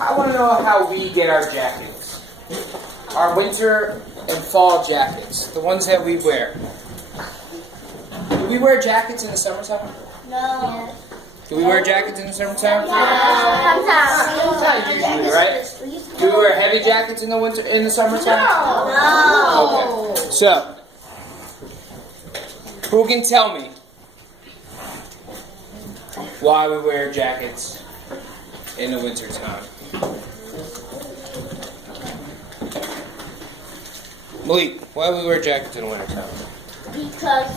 I want to know how we get our jackets. Our winter and fall jackets. The ones that we wear. Do we wear jackets in the summertime? No. Do we wear jackets in the summertime? Sometimes. Not usually, right? Do we wear heavy jackets in the summertime? No. Okay. So, who can tell me why we wear jackets in the wintertime? Malik, why do we wear jackets in the wintertime? Because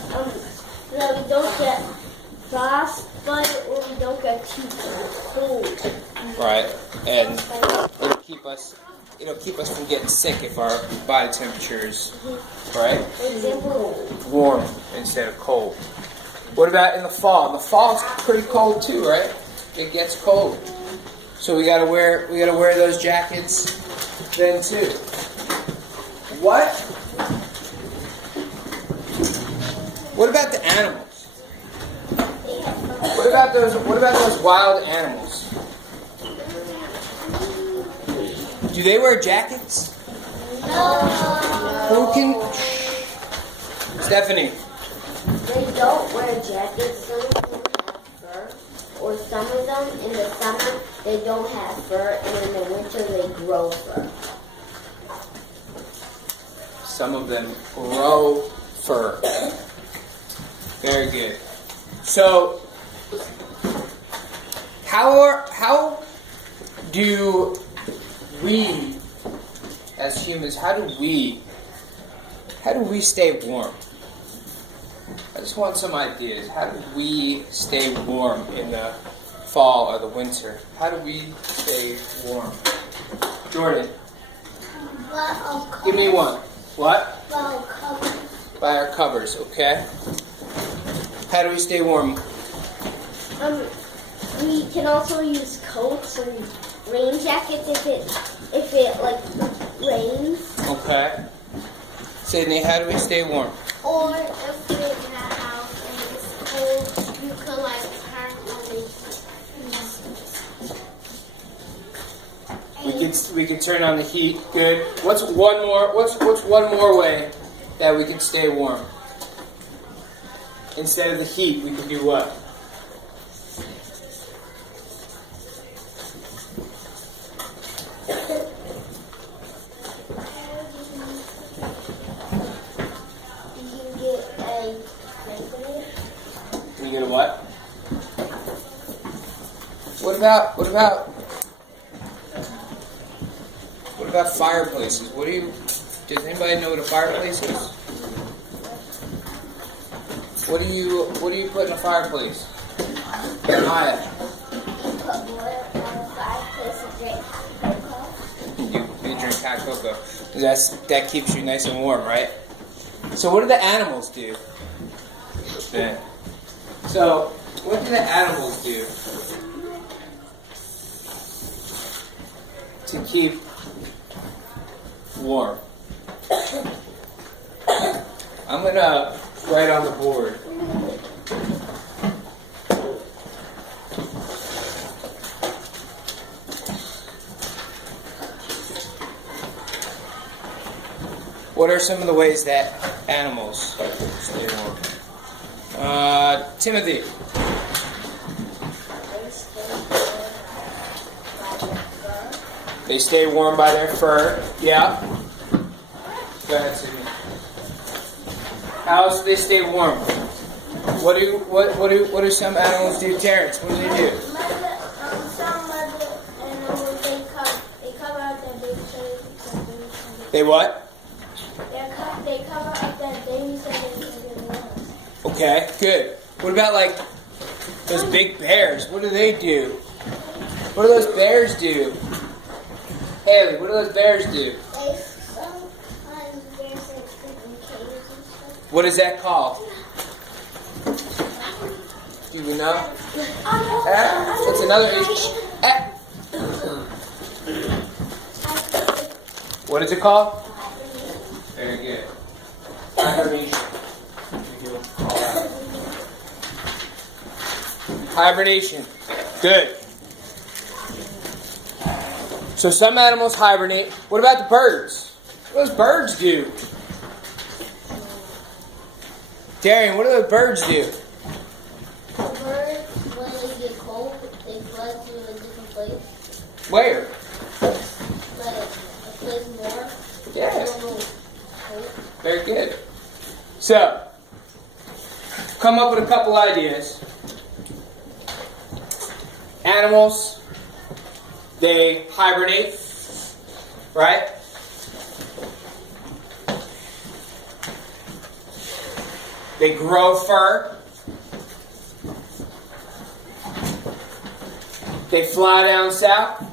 we don't get frostbite or we don't get too cold. Right, and it'll keep us from getting sick if our body temperature is right warm instead of cold. What about in the fall? In the fall it's pretty cold too, right? It gets cold, so we gotta wear those jackets then too. What about the animals? What about those wild animals? Do they wear jackets? No. Who can? Stephanie. They don't wear jackets. Some of them have fur. Or some of them in the summer they don't have fur, and in the winter they grow fur. Some of them grow fur. Very good. So, how do we, as humans, how do we stay warm? I just want some ideas. How do we stay warm in the fall or the winter? How do we stay warm? Jordan, give me one. What? By our covers, okay? How do we stay warm? We can also use coats and rain jackets if it like rains. Okay. Sydney, how do we stay warm? Or if you're in a house and it's cold, you can like turn on the We can turn on the heat. Good. What's one more way that we can stay warm? Instead of the heat, we can do what? Can you get a what? What about fireplaces? Does anybody know what a fireplace is? What do you put in a fireplace? Maya. You drink hot cocoa. That keeps you nice and warm, right? So what do the animals do? Yeah. So what do the animals do to keep warm? I'm gonna write on the board. What are some of the ways that animals stay warm? Timothy. They stay warm by their fur. Yeah. Go ahead, Sydney. How else do they stay warm? What do some animals do? Terrence, what do they do? some animals they cover up their babies. They what? They cover up their babies so they can warm. Okay, good. What about like those big bears? What do they do? What do those bears do? Haley, what do those bears do? Sometimes there's like sleeping caves and stuff. What is that called? Do you know? What's another What is it called? Very good. Hibernation. Hibernation. Good. So some animals hibernate. What about the birds? What do those birds do? Darian, what do those birds do? The birds, when they get cold, they fly to a different place. Where? Like a place more. Yeah. Cold. Very good. So, come up with a couple ideas. Animals, they hibernate, right? They grow fur. They fly down south.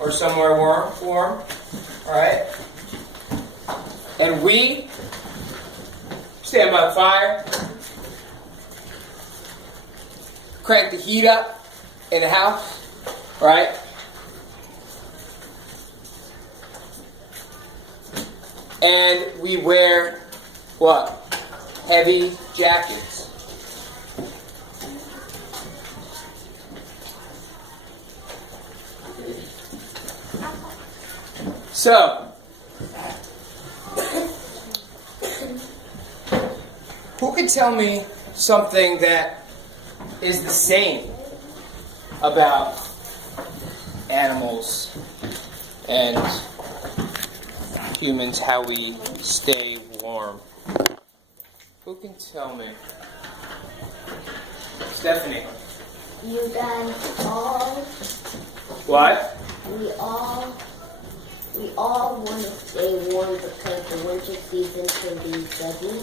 Or somewhere warm. Alright? And we stand by the fire. Crank the heat up in the house. Right? And we wear what? Heavy jackets. So, who can tell me something that is the same about animals and humans, how we stay warm? Who can tell me? Stephanie. You guys all, What? we all want to stay warm because the winter season can be deadly.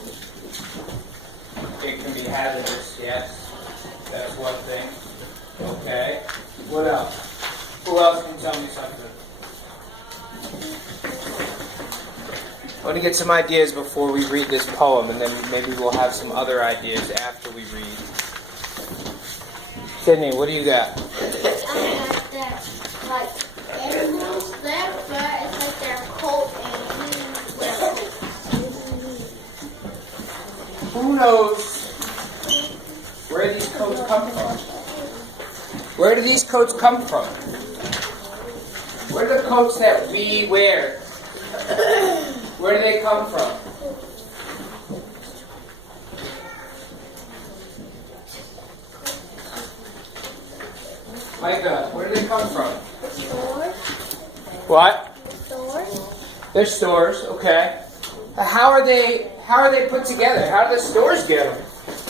It can be hazardous, yes. That's one thing. Okay. What else? Who else can tell me something? I want to get some ideas before we read this poem, and then maybe we'll have some other ideas after we read. Sydney, what do you got? I got that, like, animals, their fur is like their coat and humans wear coats. Who knows where these coats come from? Where do these coats come from? Where are the coats that we wear? Where do they come from? Micah, where do they come from? Stores. What? Stores. They're stores, okay. How are they put together? How do the stores get them?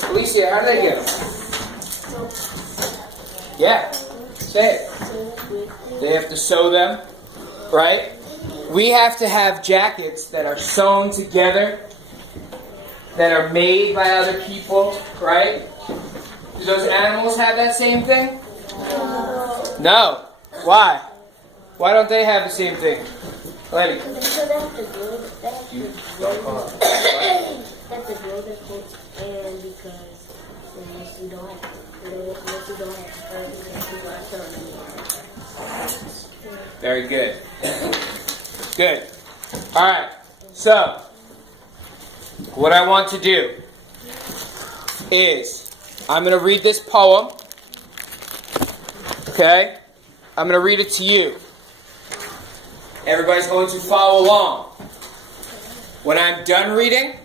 Alicia, how do they get them? Yeah, say it. They have to sew them, right? We have to have jackets that are sewn together, that are made by other people, right? Do those animals have that same thing? No. Why? Why don't they have the same thing? Lenny. Because they have to grow their coats, and because unless you don't have fur, people are sewing. Very good. Good. All right. So, what I want to do is I'm going to read this poem. Okay? I'm going to read it to you. Everybody's going to follow along. When I'm done reading,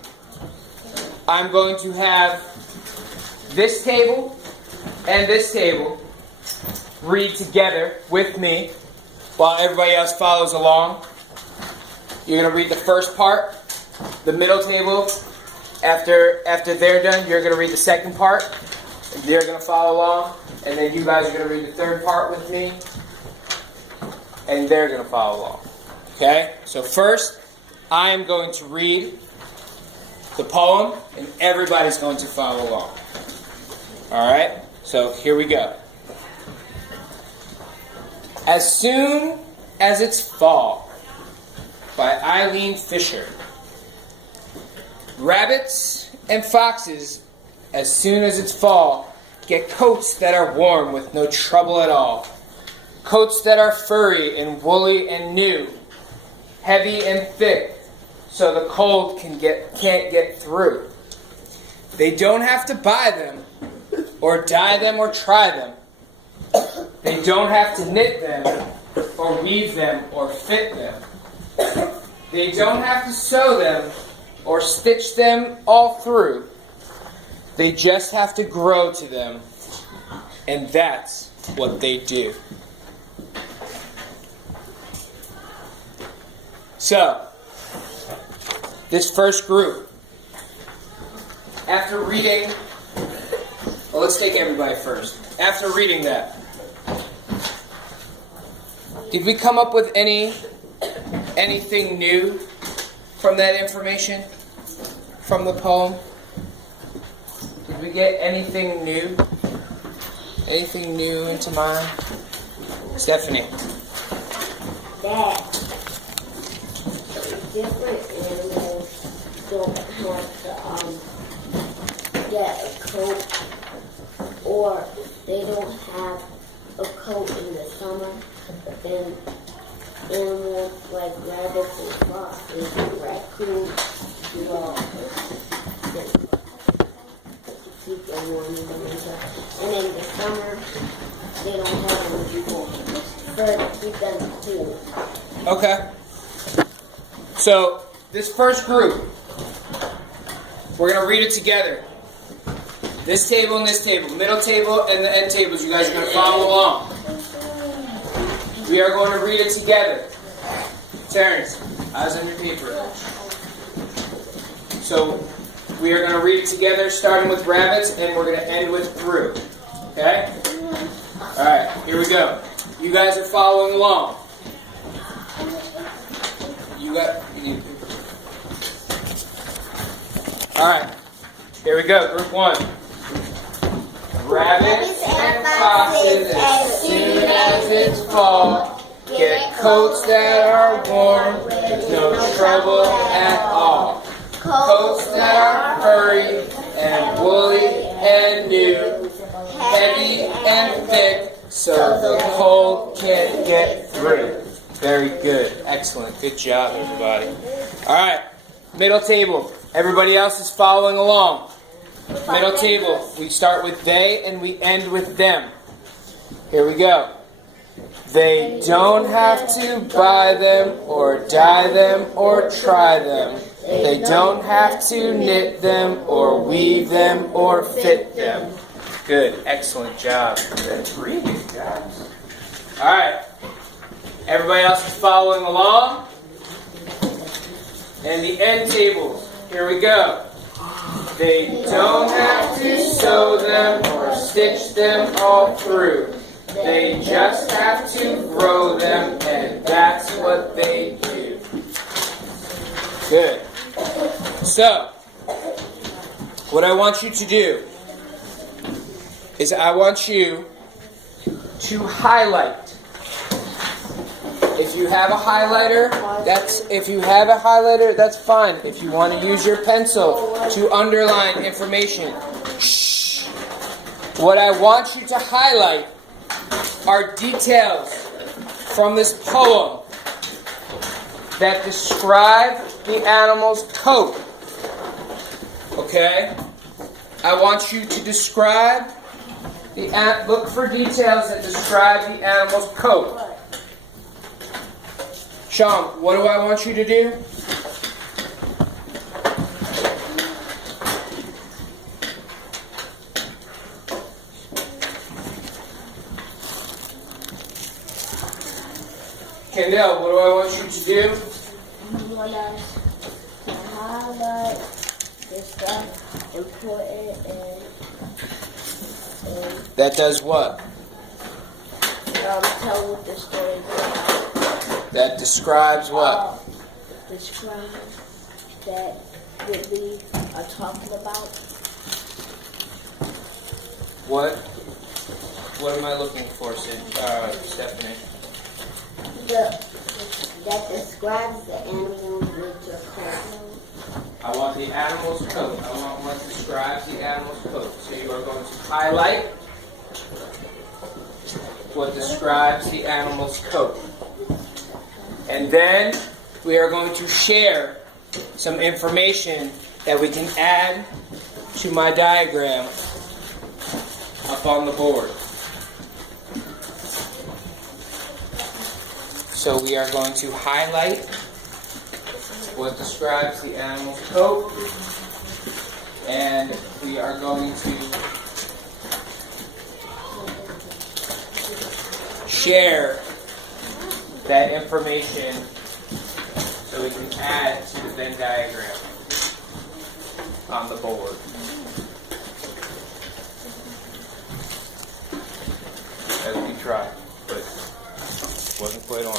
I'm going to have this table and this table read together with me while everybody else follows along. You're going to read the first part, the middle table. After they're done, you're going to read the second part. And they're going to follow along. And then you guys are going to read the third part with me. And they're going to follow along. Okay? So first, I am going to read the poem, and everybody's going to follow along. Alright? So here we go. As Soon as It's Fall by Eileen Fisher. Rabbits and foxes, as soon as it's fall, get coats that are warm with no trouble at all. Coats that are furry and woolly and new, heavy and thick, so the cold can't get through. They don't have to buy them, or dye them, or try them. They don't have to knit them, or weave them, or fit them. They don't have to sew them, or stitch them all through. They just have to grow to them, and that's what they do. So, this first group, after reading, well, let's take everybody first. After reading that, did we come up with anything new from that information? From the poem? Did we get anything new? Anything new into mind? Stephanie. That different animals don't have to get a coat, or they don't have a coat in the summer. But then animals like rabbits and foxes and raccoons do all to keep them warm in the winter. And in the summer, they don't have any fur to keep them cool. Okay. So, this first group, we're going to read it together. This table and this table, middle table and the end tables, you guys are going to follow along. We are going to read it together. Terrence, eyes on your paper. So, we are going to read it together, starting with rabbits, and we're going to end with through. Okay? Alright, here we go. You guys are following along. You need paper. Alright, here we go. Group 1. Rabbits and foxes, as soon as it's fall, get coats that are warm, with no trouble at all. Coats that are furry and woolly and new, heavy and thick, so the cold can't get through. Very good. Excellent. Good job, everybody. All right. Middle table. Everybody else is following along. Middle table. We start with they and we end with them. Here we go. They don't have to buy them or dye them or try them. They don't have to knit them or weave them or fit them. Good. Excellent job. That's really good job. All right. Everybody else is following along. And the end tables. Here we go. They don't have to sew them or stitch them all through. They just have to grow them, and that's what they do. Good. So, what I want you to do is I want you to highlight. If you have a highlighter, that's fine. If you want to use your pencil to underline information, shh. What I want you to highlight are details from this poem that describe the animal's coat. Okay? I want you to describe look for details that describe the animal's coat. Sean, what do I want you to do? Kendall, what do I want you to do? I want us to highlight this stuff and put it in. That does what? Tell what the story is about. That describes what? Describe that we are talking about. What am I looking for, Stephanie? That describes the animal with your coat. I want the animal's coat. I want what describes the animal's coat. So you are going to highlight what describes the animal's coat. And then we are going to share some information that we can add to my diagram up on the board. So we are going to highlight what describes the animal's coat, and we are going to share that information so we can add to the Venn diagram on the board. As we tried, but wasn't quite on.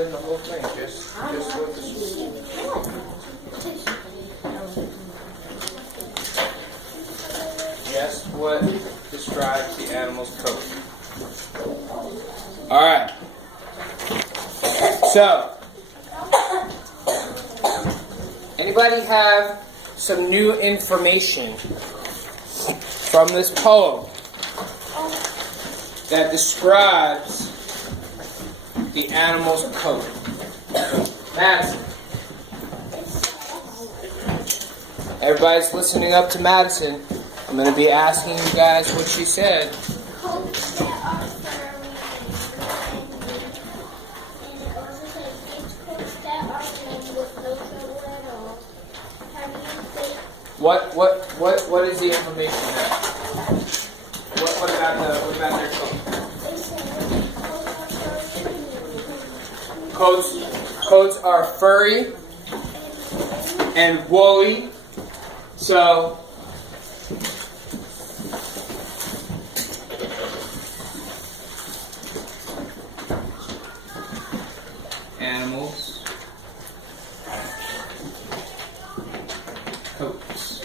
The whole thing, just what describes the animal's coat. All right. So, anybody have some new information from this poem that describes the animal's coat? Madison. Everybody's listening up to Madison. I'm going to be asking you guys what she said. Coats that are furry and it also says it's coats that are thin with no trouble at all. How do you think? What is the information there? What about their coat? It says coats are furry. Coats are furry and woolly. So animals, coats.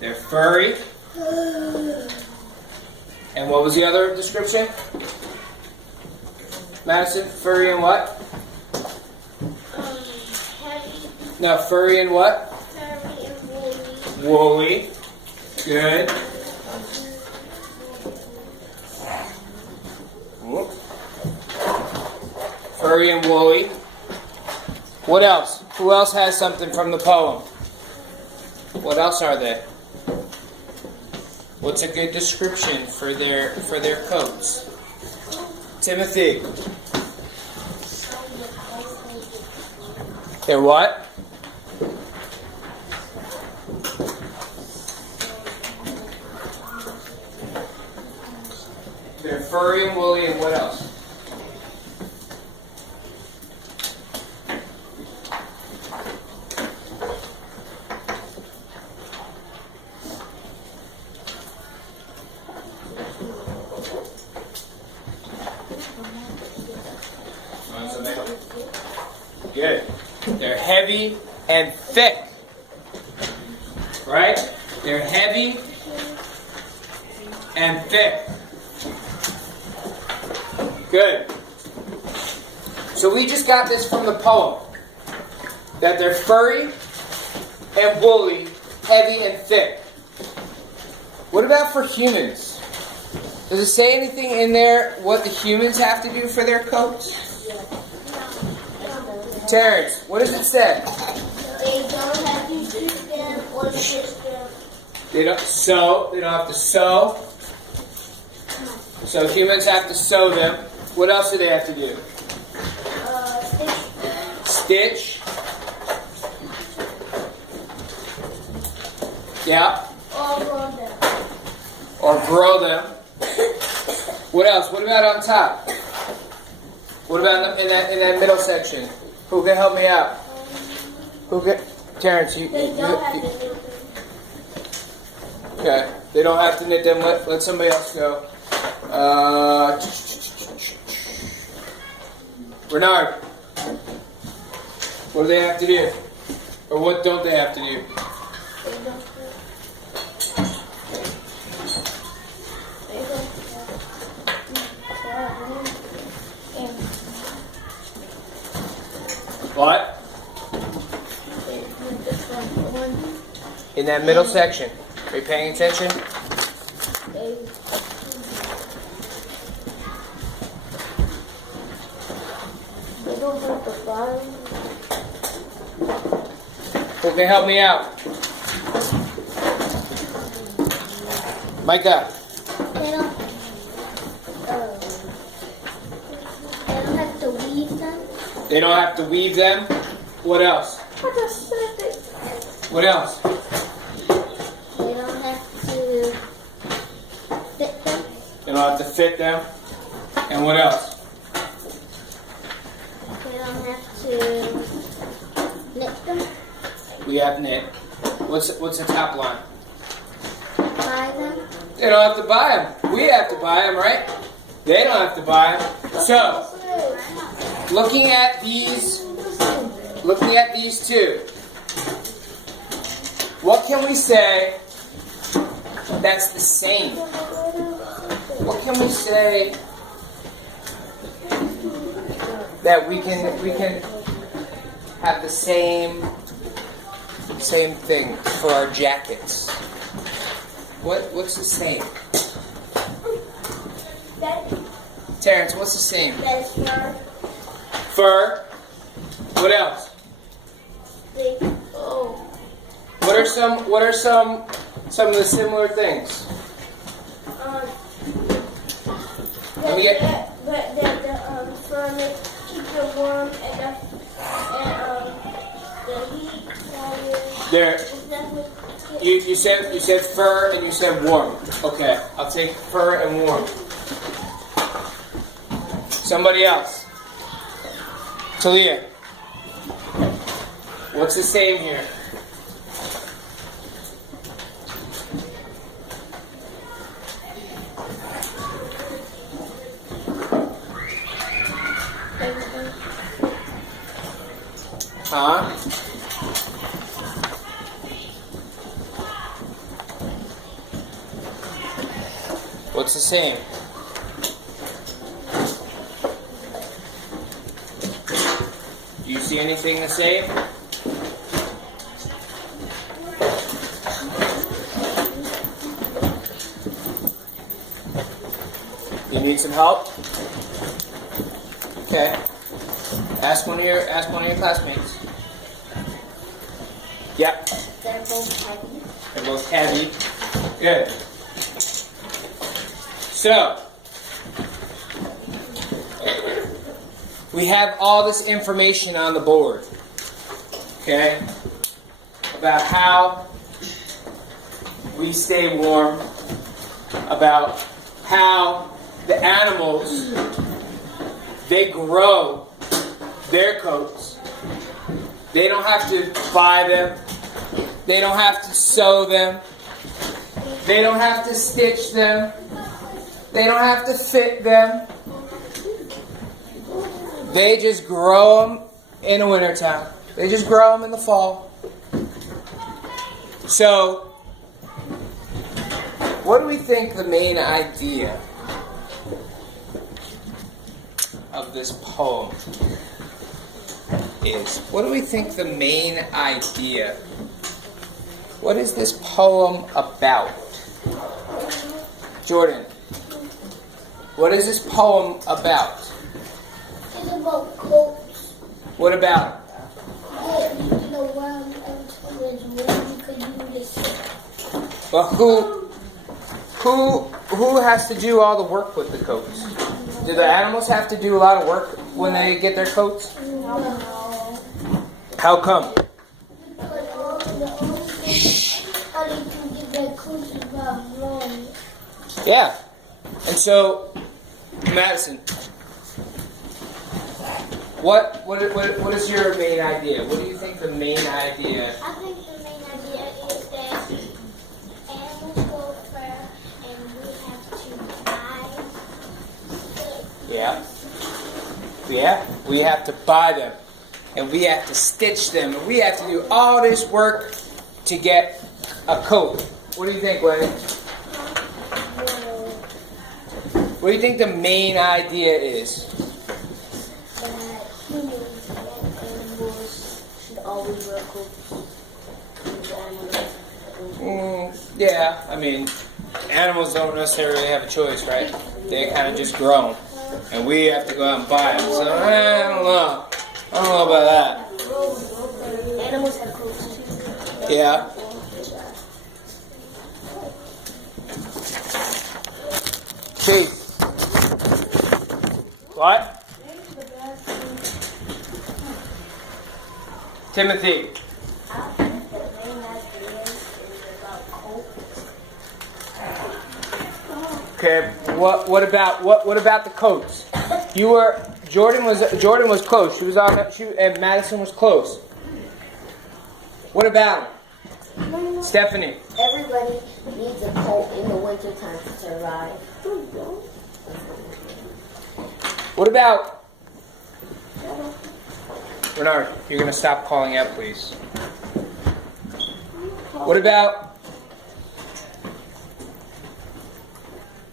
They're furry. And what was the other description? Madison, furry and what? Heavy, No, furry and what? furry and woolly. Woolly. Good. Whoop. Furry and woolly. What else? Who else has something from the poem? What else are they? What's a good description for their coats? Timothy. They're what? They're furry and woolly, and what else? Good. They're heavy and thick. Right? They're heavy and thick. Good. So we just got this from the poem. That they're furry and woolly, heavy and thick. What about for humans? Does it say anything in there what the humans have to do for their coats? Terrence, what does it say? They don't have to shoot them or stitch them. They don't have to sew. So humans have to sew them. What else do they have to do? Stitch. Stitch. Yeah. Or grow them. Or grow them. What else? What about on top? What about in that middle section? Who can help me out? Terrence, you They don't have to do them. okay. They don't have to knit them. Let somebody else go. Bernard, what do they have to do? Or what don't they have to do? They don't What? With the front one, In that middle section. Are you paying attention? they don't have the bottom. Who can help me out? Micah. They don't have to weave them. They don't have to weave them. What else? What else? They don't have to fit them. They don't have to fit them. And what else? They don't have to knit them. We have knit. What's the top line? Buy them. They don't have to buy them. We have to buy them, right? They don't have to buy them. So, looking at these two, what can we say that's the same? What can we say that we can have the same thing for our jackets? What's the same? Terrence, what's the same? That's fur. Fur. What else? What are some of the similar things? Let me get. The fur keep you warm and the heat. There. You said fur and you said warm. Okay, I'll take fur and warm. Somebody else. Talia. What's the same here? Huh? What's the same? Do you see anything the same? You need some help? Okay. Ask one of your classmates. Yep. They're both heavy. They're both heavy. Good. So, we have all this information on the board, okay, about how we stay warm, about how the animals, they grow their coats. They don't have to buy them. They don't have to sew them. They don't have to stitch them. They don't have to fit them. They just grow them in the wintertime. They just grow them in the fall. So, what do we think the main idea of this poem is? What do we think the main idea? What is this poem about? Jordan, what is this poem about? It's about coats. What about? Yeah, you can go around until it's warm. You can use this. But who has to do all the work with the coats? Do the animals have to do a lot of work when they get their coats? No. How come? Because all they can get their coats about warm. Yeah. And so, Madison, what is your main idea? What do you think the main idea? I think the main idea is that animals grow fur and we have to buy it. Yeah. Yeah. We have to buy them, and we have to stitch them, and we have to do all this work to get a coat. What do you think, Lenny? What do you think the main idea is? That humans get always wear coats. Yeah, I mean, animals don't necessarily have a choice, right? They kind of just grow 'em. And we have to go out and buy them. So, I don't know. I don't know about that. Animals have coats too. Yeah. Chief. What? Timothy. I think the main idea is about coats. Okay. What about the coats? Jordan was close. And Madison was close. What about him? Stephanie. Everybody needs a coat in the wintertime to survive. What about Bernard? You're gonna stop calling out, please. What about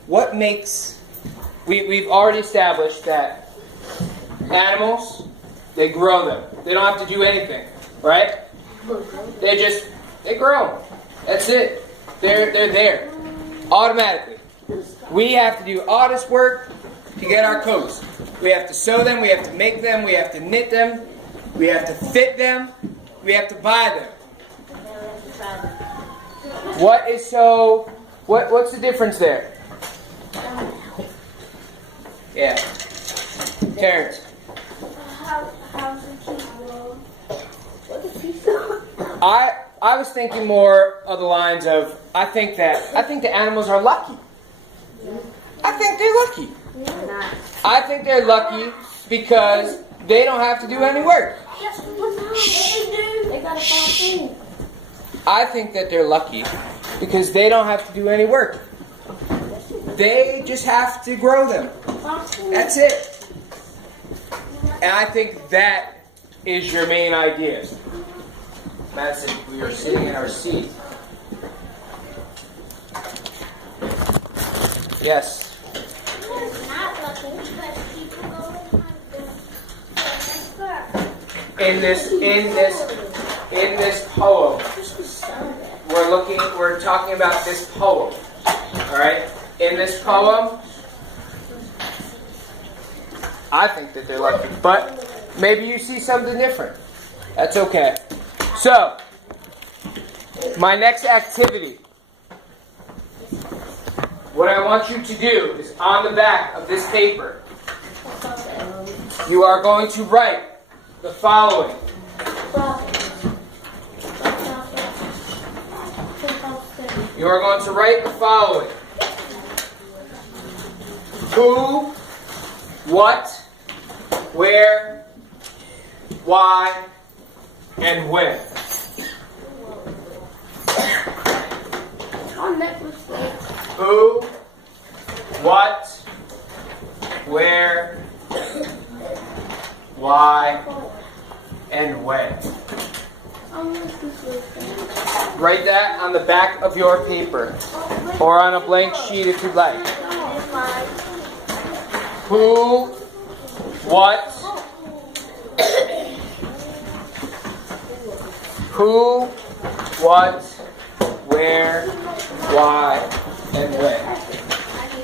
what makes? We've already established that animals, they grow them. They don't have to do anything, right? They grow. That's it. They're there automatically. We have to do all this work to get our coats. We have to sew them. We have to make them. We have to knit them. We have to fit them. We have to buy them. What's the difference there? Yeah. Terrence. How's the kid grow? I was thinking more of the lines of I think the animals are lucky. I think they're lucky. I think they're lucky because they don't have to do any work. They got a thing. I think that they're lucky because they don't have to do any work. They just have to grow them. That's it. And I think that is your main idea. Madison, we are sitting in our seat. Yes. Not lucky because people go In this poem, we're talking about this poem. Alright? In this poem, I think that they're lucky. But maybe you see something different. That's okay. So, my next activity, what I want you to do is on the back of this paper, you are going to write the following. You are going to write the following. Who, what, where, why, and when. Who, what, where, why, and when. Write that on the back of your paper or on a blank sheet if you'd like. Who, what, who, what, where, why, and when.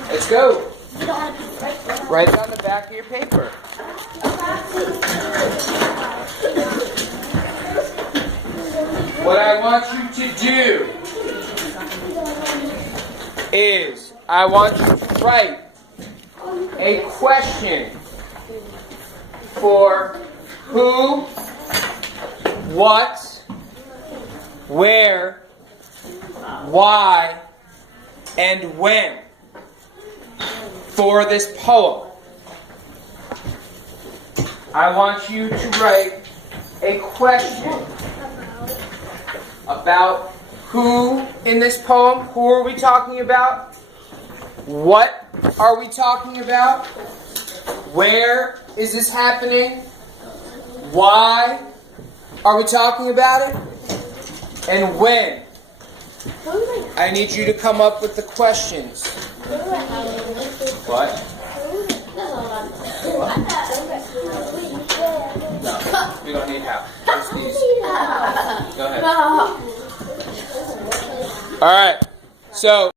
Let's go. Write it on the back of your paper. What I want you to do is I want you to write a question for who, what, where, why, and when for this poem. I want you to write a question about who in this poem. Who are we talking about? What are we talking about? Where is this happening? Why are we talking about it? And when? I need you to come up with the questions. What? No, we don't need help. Just these. All right. So